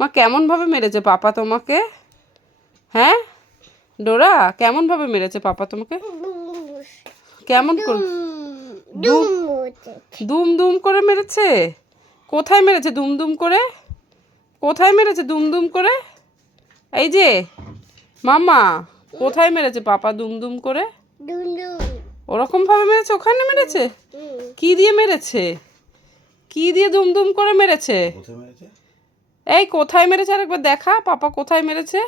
মা কেমনভাবে মেরেছে পাপা তোমাকে? হ্যাঁ ডোরা, কেমনভাবে মেরেছে পাপা তোমাকে? কেমন করে? দুম দুম করে মেরেছে? কোথায় মেরেছে দুম দুম করে? কোথায় মেরেছে দুম দুম করে? এই যে মামা, কোথায় মেরেছে পাপা দুম দুম করে? ওরকম ভাবে মেরেছে, ওখানে মেরেছে? কি দিয়ে মেরেছে? কি দিয়ে দুম দুম করে মেরেছে? এই কোথায় মেরেছে আরেকবার দেখা, পাপা কোথায় মেরেছে?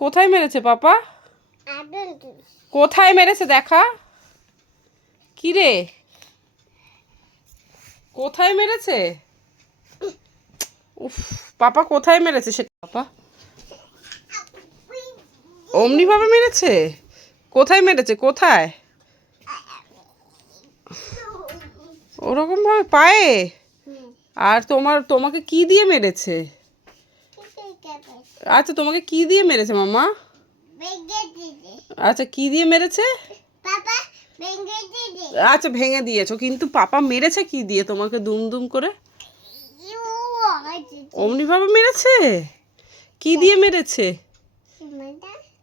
কোথায় মেরেছে পাপা? কোথায় মেরেছে দেখা? কি রে, কোথায় মেরেছে? উফ, পাপা কোথায় মেরেছে সেটা পাপা? অমনি ভাবে মেরেছে? কোথায় মেরেছে, কোথায়? ওরকম ভাবে পায়ে? আর তোমাকে কি দিয়ে মেরেছে? আচ্ছা তোমাকে কি দিয়ে মেরেছে মামা? আচ্ছা কি দিয়ে মেরেছে? আচ্ছা ভেঙে দিয়েছো, কিন্তু পাপা মেরেছে কি দিয়ে তোমাকে দুম দুম করে? অমনি ভাবে মেরেছে? কি দিয়ে মেরেছে?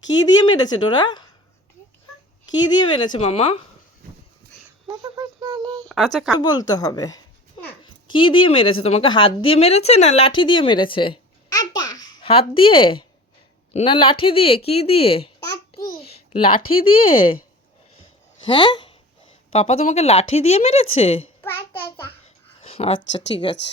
কি দিয়ে মেরেছে ডোরা? কি দিয়ে মেরেছে মামা? আচ্ছা কাকে বলতে হবে? কি দিয়ে মেরেছে তোমাকে? হাত দিয়ে মেরেছে না লাঠি দিয়ে মেরেছে? হাত দিয়ে না লাঠি দিয়ে? কি দিয়ে? লাঠি দিয়ে? হ্যাঁ পাপা তোমাকে লাঠি দিয়ে মেরেছে? আচ্ছা ঠিক আছে।